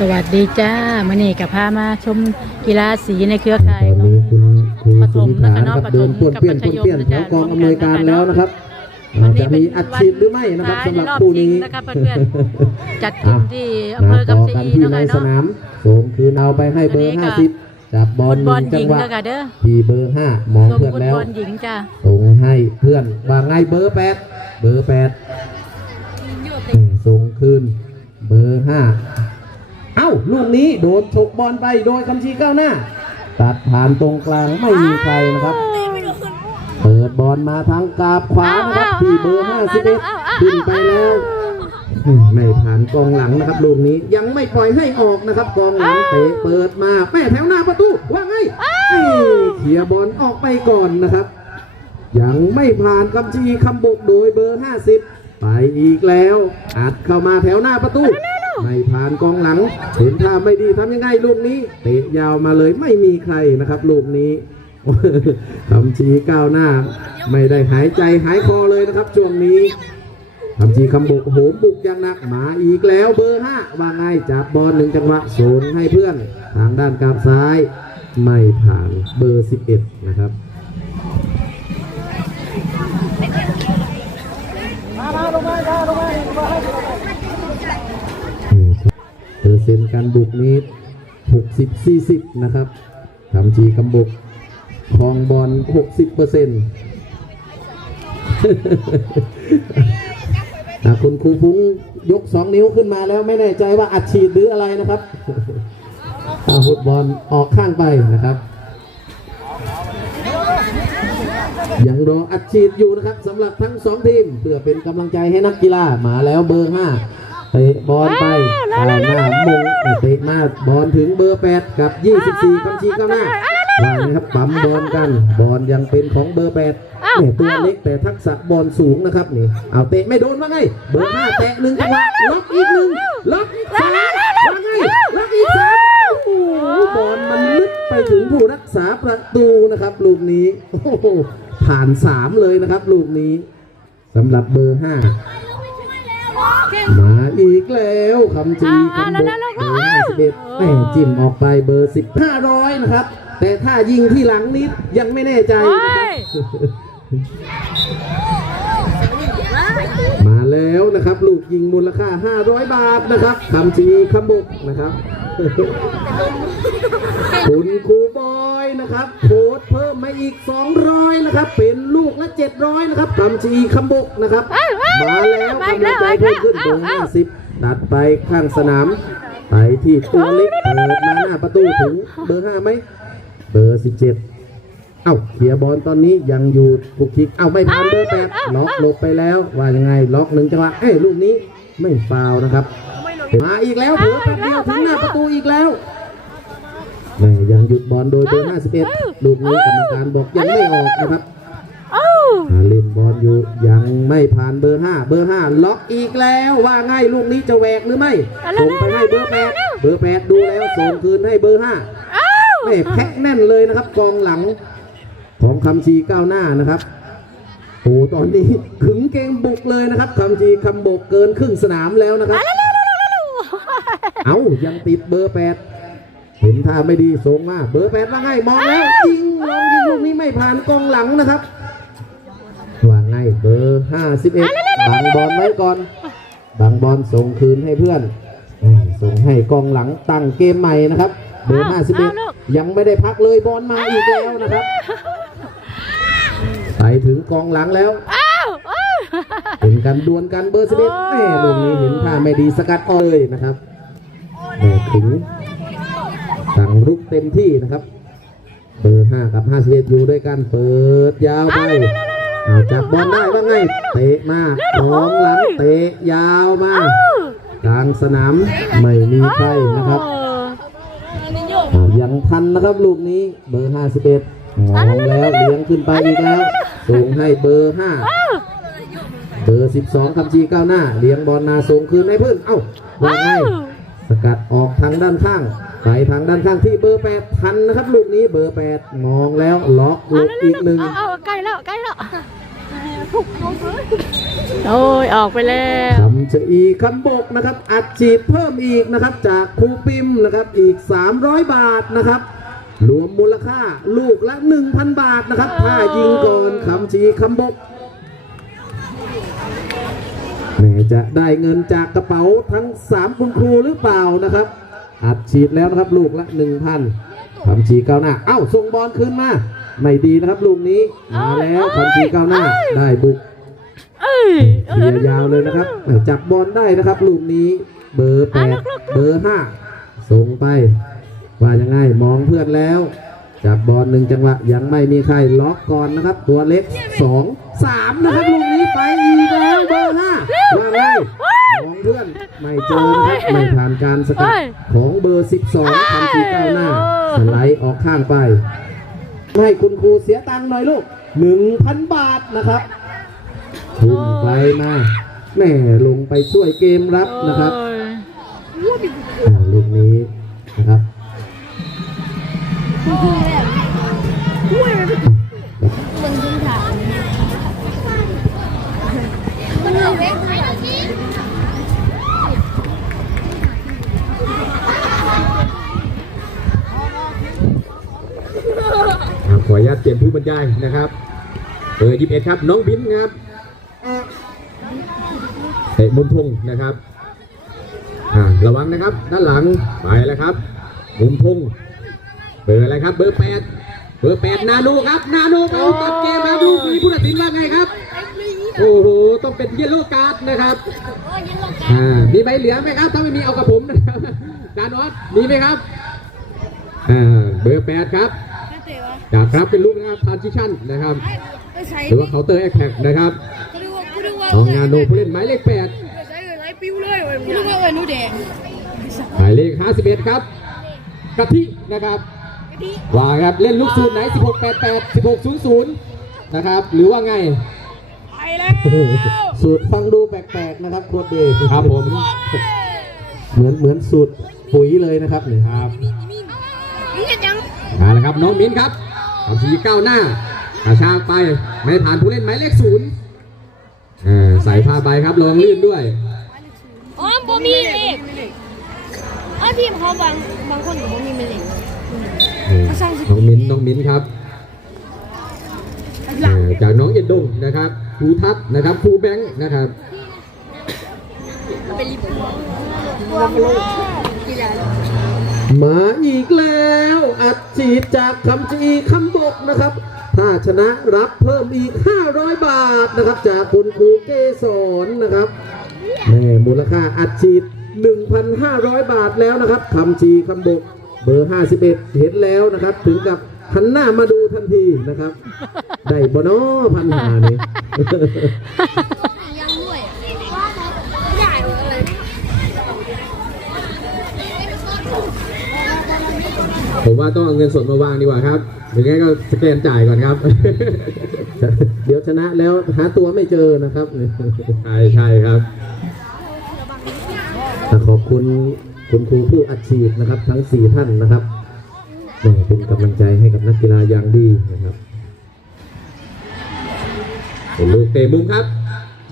สวัสดีจ้ามื่อนี้กับพามาชมกีฬาสีในเครือข่ายตอนนี้คุณครูประถสุมนิธานะคะนะเนาะครับประถเดิมนป้วนกับเปี้ยนมัธป้วนยมเปี้ยนนะขจ๊ะองกองรวมกันอำนวยการนะคะแล้วเนาะนะครับวัอ่านนี้จะเป็นมีอัดฉีดหรือไม่นะครับวันสำหรับรอบคู่ชิงนี้นะคะเพื่อนๆจัดขึ้นที่อำเภมาอต่อกำกันสีที่นะในคะสเนาะนามโสมคืนเอาไปให้เบออันร์นี้ก็50จับบอลฟุตหบอลนึ่งหจัญิงงหวะนะคะเด้อที่เบอร์5มองชมเพื่อนฟุตแล้วบอลหญิงจ้าส่งให้เพื่อนว่าไงเบอร์8เบอร์8อืมส่งคืนเบอร์5 เอ้าลูกนี้โดนฉกบอลไปโดยคำชี้ก้าวหน้า ตัดผ่านตรงกลางไม่มีใครนะครับ เปิดบอลมาทางกราบขวานะครับที่เบอร์51ขึ้นไปแล้วอืมไม่ผ่านกองหลังนะครับลูกนี้ยังไม่ปล่อยให้ออกนะครับกองหลังเตะเปิดมาแม่แถวหน้าประตูว่าไงเอ้ยเคลียร์บอลออกไปก่อนนะครับ ยังไม่ผ่านคำชีคำบกโดยเบอร์ 50 ไปอีกแล้ว อัดเข้ามาแถวหน้าประตู ไม่ผ่านกองหลัง เห็นท่าไม่ดีทำยังไงลูกนี้ เตะยาวมาเลยไม่มีใครนะครับลูกนี้คำชีก้าวหน้า ไม่ได้หายใจหายคอเลยนะครับ ช่วงนี้คำชีคำบกโหมบุกอย่างหนักมาอีกแล้วเบอร์ห้าว่าไงจับบอลหนึ่งจังหวะโสนให้เพื่อน ทางด้านกราบซ้าย ไม่ผ่านเบอร์11นะครับเปอร์ เซ็นต์การบุกนี้60 40 นะครับทำจีกำบุกคองบอล60เปอร์เซ็นต์คุณครูพุ้งยก 2 นิ้วขึ้นมาแล้วไม่แน่ใจว่าอัดฉีดหรืออะไรนะครับอาฟุตบอลออกข้างไปนะครับ ยังรออัดฉีดอยู่นะครับสำหรับทั้งสองทีม เพื่อเป็นกำลังใจให้นักกีฬามาแล้วเบอร์ 5 เตะบอลไปเอาหน้ามงเตะมาบอลถึงเบอร์8กับ24คำชี้ข้างหน้าว่าไงครับปั๊มบอลกันบอลยังเป็นของเบอร์8เนี่ยตัวเล็กแต่ทักษะบอลสูงนะครับนี่เอาเตะไม่โดนว่าไง เบอร์5แตะหนึ่งจังหวะล็อกอีกหนึ่งล็อกอีกสามว่าไงล็อกอีกสามโอ้โหบอลมันลึกไปถึงผู้รักษาประตูนะครับลูกนี้โอ้โหผ่านสามเลยนะครับลูกนี้สำหรับเบอร์5 มาอีกแล้วคำจีคำบกเบอร์ห้าสิบเอ็ดแม่จิ้มออกไปเบอร์สิบห้าร้อยนะครับ แต่ถ้ายิงที่หลังนิดยังไม่แน่ใจนะครับมาแล้วนะครับ ลูกยิงมูลค่า 500 บาทนะครับคำจีคำบกนะครับ คุณครูบอยนะครับโพสต์เพิ่มมาอีก 200 นะครับ เป็นลูกละ 700 นะครับคำจีคำบกนะครับ มาแล้วกำลังใจเพิ่มขึ้นเบอร์50 ตัดไปข้างสนาม ไปที่ตัวเล็กเปิดมาหน้าประตูถึงเบอร์ 5 ไหม เบอร์ 17เอ้าเคลียร์บอลตอนนี้ยังอยู่ปุกคิก เอ้าไม่ผ่านเบอร์8ล็อกหลบไปแล้ว ว่ายังไงล็อกหนึ่งจังหวะเอ้ยลูกนี้ไม่ฟาวล์นะครับ มาอีกแล้วเผลอแป๊บเดียวถึงหน้าประตูอีกแล้ว แม่ยังหยุดบอลโดยเบอร์51ลูกนี้กรรมการบอกยังไม่ออกนะครับหาเล่นบอลอยู่ยังไม่ผ่านเบอร์ 5 เบอร์ 5 ล็อกอีกแล้วว่าไงลูกนี้จะแหวกหรือไม่ส่งไปให้เบอร์ 8 เบอร์ 8 ดูแล้วส่งคืนให้เบอร์5แม่แพ็คแน่นเลยนะครับกองหลังของคำชีก้าวหน้านะครับโอ้ตอนนี้ขึงเกมบุกเลยนะครับคำชีคำบกเกินครึ่งสนามแล้วนะครับ เอ้ายังติดเบอร์แปด เห็นท่าไม่ดีส่งมาเบอร์แปดว่าไงมองแล้วยิงลองยิงลูกนี้ไม่ผ่านกองหลังนะครับว่าไงเบอร์ห้าสิบเอ็ดบังบอลไว้ก่อนบังบอลส่งคืนให้เพื่อนอืมส่งให้กองหลังตั้งเกมใหม่นะครับ เบอร์ห้าสิบเอ็ดยังไม่ได้พักเลยบอลมาอีกแล้วนะครับไปถึงกองหลังแล้วเป็นการดวลกันเบอร์สิบเอ็ดแม่ลูกนี้เห็นท่าไม่ดีสกัดออกเลยนะครับแม่ถึง สั่งรุกเต็มที่นะครับ เบอร์ห้ากับห้าสิบเอ็ดอยู่ด้วยกันเปิดยาวไปเอาจับบอลได้ว่าไง เตะมาของหลังเตะยาวมากลางสนามไม่มีใครนะครับ ยังทันนะครับลูกนี้เบอร์ห้าสิบเอ็ดมองแล้วเลี้ยงขึ้นไปอีกแล้วส่งให้เบอร์ห้าเบอร์12คำจีก้าวหน้าเลี้ยงบอลนาส่งคืนให้เพื่อนเอ้าว่าไงสกัดออกทางด้านข้าง ไปทางด้านข้างที่เบอร์8ทันนะครับลูกนี้เบอร์8มองแล้วล็อกลูกอีกหนึ่งเอาใกล้แล้วใกล้แล้วโอ้ยออกไปแล้วคำชะอีคำบกนะครับอัดฉีดเพิ่มอีกนะครับ จากครูปิมนะครับอีก 300 บาทนะครับ รวมมูลค่าลูกละ 1,000 บาทนะครับ ถ้ายิงก่อนคำชีคำบกแม่จะได้เงินจากกระเป๋าทั้ง 3 คุณครูหรือเปล่านะครับ อัดฉีดแล้วนะครับลูกละ1,000คำชีก้าวหน้า เอ้าส่งบอลคืนมา ไม่ดีนะครับลูกนี้ มาแล้วคำชีก้าวหน้า ได้บุกเอ้ยเอเรีอยยาวเลยนะครับเอ้ยจับบอลได้นะครับ ลูกนี้ เบอร์แปดเบอร์ห้าส่งไป ว่ายังไงมองเพื่อนแล้ว จับบอลหนึ่งจังหวะยังไม่มีใครล็อกก่อนนะครับ ตัวเล็กสองสามนะครับ ลูกนี้ไปอีกแล้วเบอร์ห้าว่าไง มองเพื่อนไม่เจอนะครับไม่ผ่านการสกัดของเบอร์สิบสองทำทีก้าวหน้าสไลด์ออกข้างไป ให้คุณครูเสียตังค์หน่อยลูกหนึ่งพันบาทนะครับทุ่มไปมาแม่ลงไปช่วยเกมรับนะครับโอ้ยอ่าลูกนี้นะครับ อ่าขออนุญาตเปลี่ยนผู้บรรยายนะครับเบอร์ยี่สิบเอ็ดครับ น้องบิ้นครับเตะมุมพงนะครับระวังนะครับ ด้านหลังไปแล้วครับ มุมพงเบอร์อะไรครับ เบอร์แปดเบอร์แปดนาโนครับ นาโนเอาตัดเกมครับดูมีผู้ตัดสินว่าไงครับโอ้โหต้องเป็นเยลโลการ์ดนะครับมีใบเหลืองไหมครับ ถ้าไม่มีเอากับผมนะครับดานอสมีไหมครับเบอร์แปดครับ จากครับเป็นลูกนะครับทานชิชั่นนะครับหรือว่าเคาน์เตอร์แอคแท็กนะครับของงานโนผู้เล่นหมายเลขแปดกูนึกว่าเออหนูแดงหมายเลขห้าสิบเอ็ดครับกะทินะครับว่าครับเล่นลูกสูตรไหน16 88 16 00นะครับ หรือว่าไงไปแล้วสูตรฟังดูแปลกๆนะครับโค้ดเดย์ครับผม เหมือนเหมือนสูตรปุ๋ยเลยนะครับเนี่ยครับมึงเห็นยังมาแล้วครับน้องมิ้นครับ ทำทีก้าวหน้ากระชากไปไม่ผ่านผู้เล่นหมายเลขศูนย์อ่าใส่ผ้าใบครับระวังลื่นด้วยอ๋อบ่มีเลขอ๋อทีมเขาบางบางคนก็บ่มีเลขน้องมิ้นน้องมิ้นครับอ่าจากน้องเอ็ดดงนะครับครูทัศน์นะครับครูแบงค์นะครับ มาอีกแล้ว อัดฉีดจากคำจีคำบกนะครับ ถ้าชนะรับเพิ่มอีก 500 บาทนะครับ จากคุณครูเกสรนะครับแม่มูลค่าอัดฉีด 1,500 บาทแล้วนะครับคำจีคำบกเบอร์ 51 เห็นแล้วนะครับ ถึงกับหันหน้ามาดูทันทีนะครับ ได้บนอพันหานี่ ยังด้วยใหญ่อะไร ผมว่าต้องเอาเงินสดมาวางดีกว่าครับหรือไงก็สแกนจ่ายก่อนครับ เดี๋ยวชนะแล้วหาตัวไม่เจอนะครับใช่ใช่ครับ ขอบคุณคุณครูผู้อัดฉีดนะครับ ทั้ง 4 ท่านนะครับแหม่เป็นกำลังใจให้กับนักกีฬาอย่างดีนะครับเป็นลูกเตะมุมครับ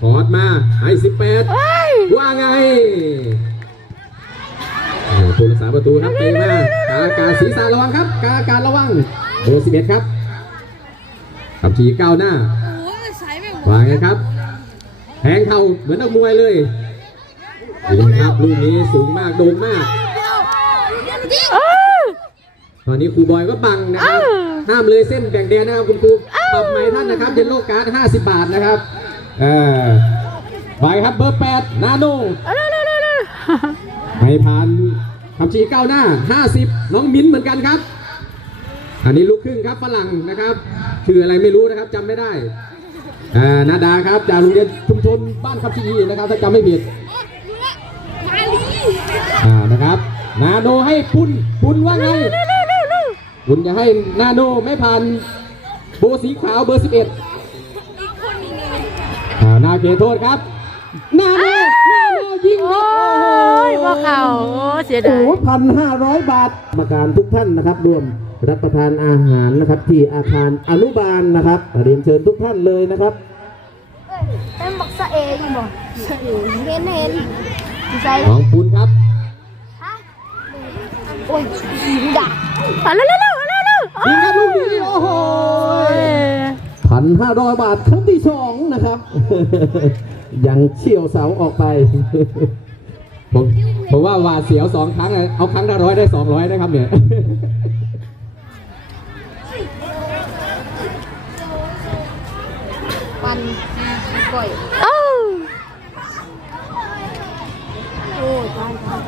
ถอดมาให้สิบแปดว่าไงอ่า ผู้รักษาประตูครับเตะมากากาศีรษะระวังครับ กาการระวังเบอร์สิบเอ็ดครับขับขี่ก้าวหน้าโอ้ยใส่แม่งว่าไงครับแทงเข่าเหมือนนักมวยเลยยิงครับลูกนี้สูงมากโด่งมากเอ้ยตอนนี้ครูบอยก็บังนะครับอ้าวห้ามเลยเส้นแบ่งแดนนะครับคุณครูปรับใหม่ท่านนะครับเยนโลการ์ด50 บาทนะครับเออไปครับเบอร์ 8 นาโนเอาเร็วเร็วเร็วเร็วให้ผ่าน คำชี้ก้าวหน้า 50 น้องมิ้นเหมือนกันครับ อันนี้ลูกครึ่งครับฝรั่งนะครับชื่ออะไรไม่รู้นะครับจำไม่ได้อ่านาดาครับจากโรงเรียนชุมชนบ้านคำชี้นะครับถ้าจำไม่ผิดมาลีอ่านะครับ นาโนให้ปุนปุนว่าไงคุณจะให้นาโนไม่ผ่านโบสีขาวเบอร์ 11อีกคนมีเงินอ่านาเขโทษครับ นาโนนาโน ยิงคโอ้รับยบ่เข่าโอ้เสียโอ้ดาย พันห้าร้อยบาทกรรมการทุกท่านนะครับรวมรับประทานอาหารนะครับ ที่อาคารอนุบาลนะครับเรียนเชิญทุกท่านเลยนะครับสะเออยู่บ่สะเอเห็นเห็นใจน้องปุณครับโอ้ยด่าอะเร็วเร็วเร็วเร็วเร็วยิงครับลูกนี้โอ้โหเอ้ยพันห้าร้อยบาทครั้งที่สองนะครับ ยังเชี่ยวเสาออกไป ผมผมว่าหวาดเสียวสองครั้งอะเอาครั้งละร้อยได้สองร้อยนะครับเนี่ยปันก่อยเอ้าโอ้ยตายตาย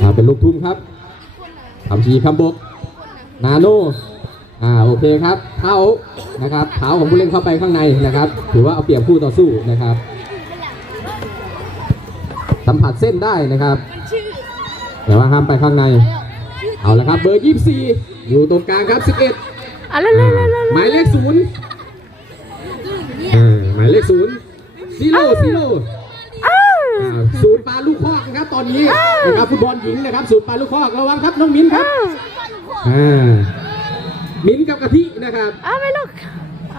อ่าเป็นลูกทุ่มครับคำชีคำบก นาโน อ่าโอเคครับเท้านะครับเท้าของผู้เล่นเข้าไปข้างในนะครับถือว่าเอาเปรียบคู่ต่อสู้นะครับ สัมผัสเส้นได้นะครับ แต่ว่าห้ามไปข้างใน เอาละครับเบอร์24 อยู่ตรงกลางครับ 11อะเร็วเร็วเร็วเร็วหมายเลขศูนย์อ่าหมายเลขศูนย์ซีโร่ซีโร่อ้าวอ่าศูนย์ปลาลูกคอกนะครับตอนนี้นะครับฟุตบอลหญิงนะครับศูนย์ปลาลูกคอกระวังครับน้องมิ้นครับอ่า มิ้นกับกะทินะครับอ้าวไม่ลูก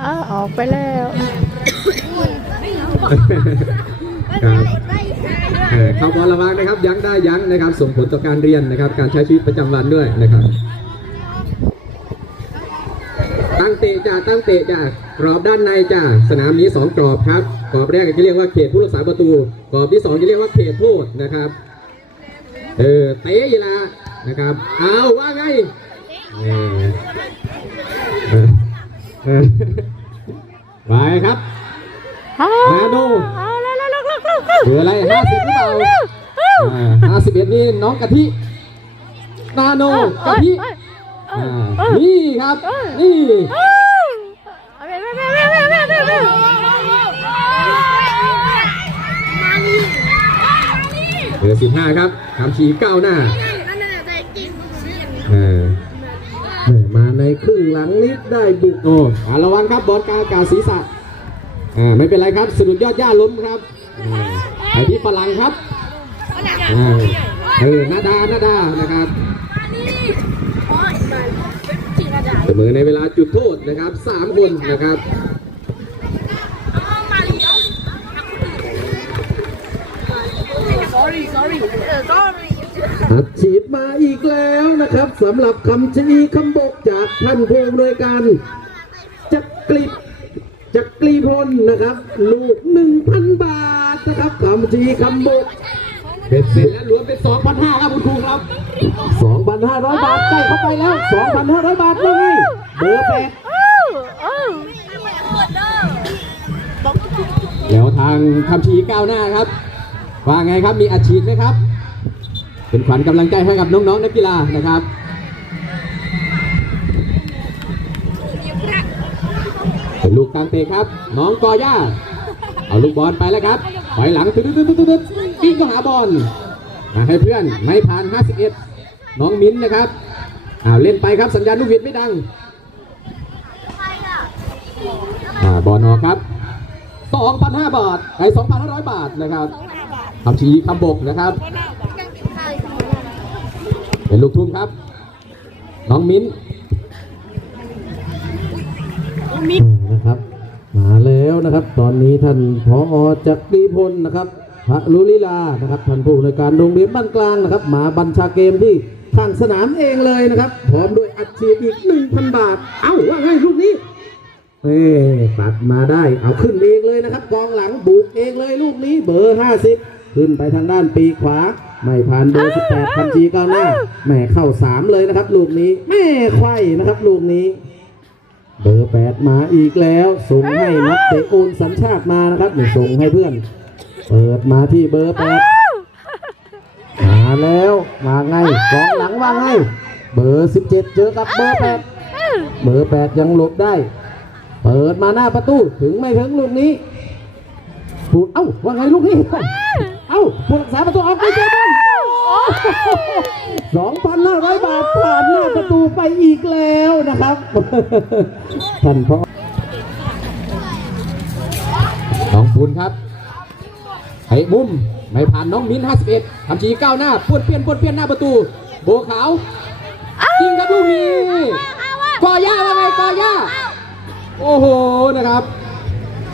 อ้าวออกไปแล้วครับเออเข้าบอลระวังนะครับ ยั้งได้ยั้งนะครับ ส่งผลต่อการเรียนนะครับ การใช้ชีวิตประจำวันด้วยนะครับ ตั้งเตะจ้าตั้งเตะจ้ากรอบด้านในจ้าสนามนี้สองกรอบครับกรอบแรกจะเรียกว่าเขตผู้รักษาประตูกรอบที่สองจะเรียกว่าเขตโทษนะครับเออเตะอีละนะครับ เอาว่าไง ไปครับ มาดูเหลืออะไรห้าสิบเปล่าห้าสิบเอ็ดนี่น้องกะทินาโนกะทินี่ครับ นี่เหลือสิบห้าครับคำชี้ก้าหน้าเออ มาในครึ่งหลังนิดได้บุกโอ้อ่าระวังครับบอลกลางอากาศศีรษะอ่าไม่เป็นไรครับสะดุดยอดหญ้าล้มครับไปที่ฝรั่งครับเออนาดานาดานะครับเสมอในเวลาจุดโทษนะครับสามคนนะครับอั ดฉีดมาอีกแล้วนะครับสำหรับคำชีคำบกจากท่านผู้อำนวยการจักริดจักรีพลนะครับ ลูกหนึ่งพันบาทนะครับคำชีคำบกเป็นเสร็จแล้วรวมเป็น2,500ครับคุณครูครับ2,500บาทได้เข้าไปแล้ว2,500บาทเลยไงเบอร์แปดอ้าวอ้าวแล้วทางคำชีก้าวหน้าครับ ว่าไงครับมีอาชีพไหมครับ เป็นขวัญกำลังใจให้กับน้องๆนักกีฬานะครับเป็นลูกกลางเตะครับ น้องกอย่าเอาลูกบอลไปแล้วครับถอยหลังตึ๊ดตึ๊ดตึ๊ดตึ๊ดตึ๊ดวิ่งก็หาบอลมาให้เพื่อนไม่ผ่าน 51 น้องมิ้นนะครับอ้าวเล่นไปครับสัญญาณลูกหวิดไม่ดังอ่าบอลออกครับ 2,500 บาทไอ้2,500 บาทนะครับคำชี้คำบกนะครับ เป็นลูกทุ่มครับ น้องมิ้นนะครับ มาแล้วนะครับ ตอนนี้ท่านพอจักรีพลนะครับพระลุลิลานะครับท่านผู้ในวยการโรงเรียนบ้านกลางนะครับ มาบัญชาเกมที่ข้างสนามเองเลยนะครับพร้อมด้วยอัดฉีดอีก 1,000 บาท เอ้าว่าไงลูกนี้เอ้ตัดมาได้เอาขึ้นเองเลยนะครับกองหลังบุกเองเลยลูกนี้เบอร์ 50 ขึ้นไปทางด้านปีกขวา ไม่ผ่านเบอร์18คันจีก้าวหน้าแหม่เข้า 3 เลยนะครับ ลูกนี้แม่ไขว้นะครับ ลูกนี้ เบอร์ 8 มาอีกแล้ว ส่งให้นักเตะโอนสัญชาติมานะครับนี่ส่งให้เพื่อน เปิดมาที่เบอร์ 8 มาแล้วมาไงกองหลังว่าไง เบอร์ 17 เจอกับเบอร์ 8 เบอร์ 8 ยังหลบได้ เปิดมาหน้าประตูถึงไม่ถึงลูกนี้พูดเอ้าว่าไงลูกนี้ เอ้าผู้รักษาประตูออกไปเจอบอลสองพันห้าร้อยบาทผ่านหน้าประตูไปอีกแล้วนะครับท่านพ่อน้องปูนครับไอ้มุมไม่ผ่านน้องมิ้น51ทำชีก้าวหน้าปวดเปลี่ยนปวดเปลี่ยนหน้าประตู โบขาวยิงครับลูกนี้กอย่าว่าไงกอย่าโอ้โหนะครับ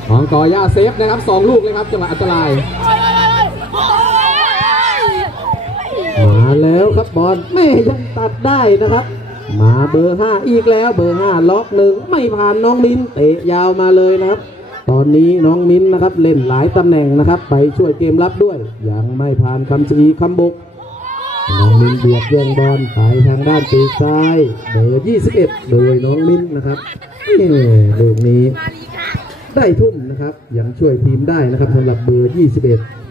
ของกอย่าเซฟนะครับสองลูกเลยครับจังหวะอันตราย มาแล้วครับบอลแม่ยังตัดได้นะครับ มาเบอร์ห้าอีกแล้วเบอร์ห้าล็อกหนึ่งไม่ผ่านน้องมินเตะยาวมาเลยนะครับ ตอนนี้น้องมินนะครับเล่นหลายตำแหน่งนะครับ ไปช่วยเกมรับด้วย ยังไม่ผ่านคำชีคำบุกน้องมินเบียดแย่งบอลไปทางด้านปีกซ้ายเบอร์21 โดยน้องมินนะครับเอ้ลูกนี้ ได้ทุ่มนะครับ ยังช่วยทีมได้นะครับสำหรับเบอร์ 21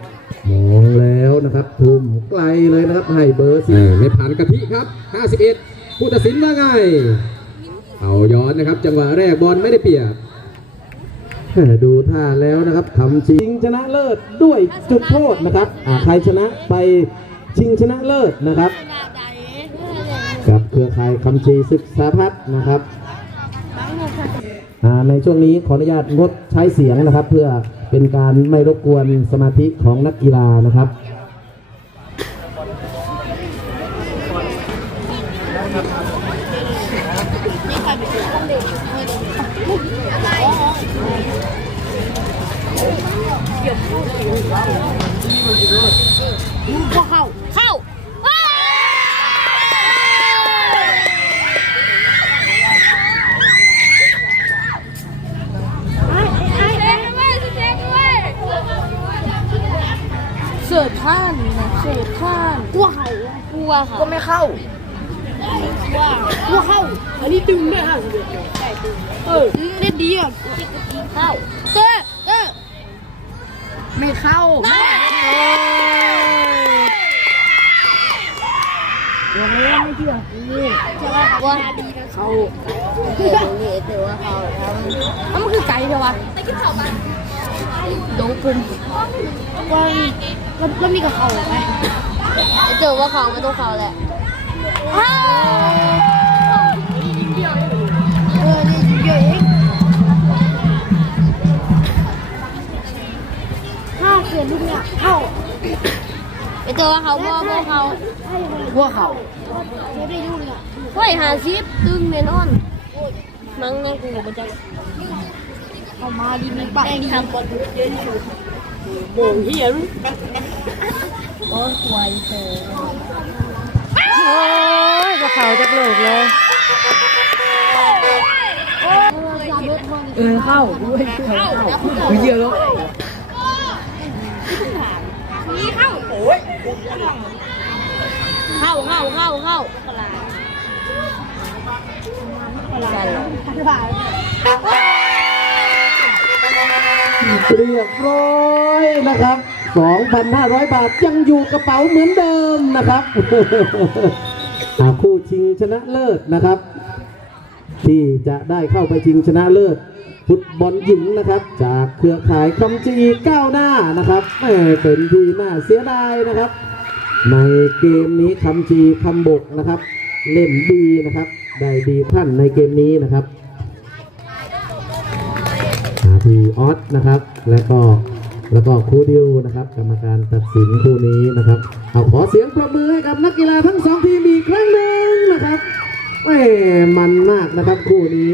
มองแล้วนะครับทุ่มไกลเลยนะครับให้เบอร์เออไม่ผ่านกะทิครับ 51 ผู้ตัดสินว่าไง เอาย้อนนะครับ จังหวะแรกบอลไม่ได้เปรียบ10ดูท่าแล้วนะครับทำชิงชนะเลิศด้วยจุดโทษนะครับอ่าใครชนะไปชิงชนะเลิศนะครับ กับเครือข่ายคำชีศึกษาพัฒน์นะครับอ่า ในช่วงนี้ขออนุญาตงดใช้เสียงนะครับ เพื่อเป็นการไม่รบกวนสมาธิของนักกีฬานะครับ วเขาก็ไม่เข้าว้าวกลัวเข้าอันนี้ดึงได้ค่ะเออเล่นดีอะเข้าเจอเจอไม่เข้าว่าเขาเออนี่แต่ว่าเขาแล้วมันคือไก่ใช่ปะโดกุมว่า แล้วแล้วมีกับเขาไหมเจอว่าเขาไม่ต้องเขาแหละเออนี่ยิงเดียวเองถ้าเกิดลูกเนี่ยเข้าไปเจอว่าเขาพ่อพ่อเขาว่าเขาเฮ้ยหาซิปตึงเมนอนมังนั่งกูมันจะ เอามาดีมีปากดีทำบอลเย็นอยู่โบ่งเฮียรู้โอ้ควายเธอโอ้ยกระเขาจักโลกเลยเออเข้าด้วยเข้าเยอะแล้วนี่เข้าเข้าเข้าเข้าเข้าใช่หรอ เรียบร้อยนะครับ 2,500 บาทยังอยู่กระเป๋าเหมือนเดิมนะครับอ่าคู่ชิงชนะเลิศนะครับ ที่จะได้เข้าไปชิงชนะเลิศฟุตบอลหญิงนะครับ จากเครือข่ายคำจีก้าวหน้านะครับแม่เป็นที่น่าเสียดายนะครับ ในเกมนี้คำจีคำบกนะครับ เล่นดีนะครับ ได้ดีท่านในเกมนี้นะครับ ทีออสนะครับ แล้วก็แล้วก็ครูดิวนะครับกรรมการตัดสินคู่นี้นะครับเอาขอเสียงประมือให้กับนักกีฬาทั้งสองทีมอีกครั้งหนึ่งนะครับแหมมันมากนะครับคู่นี้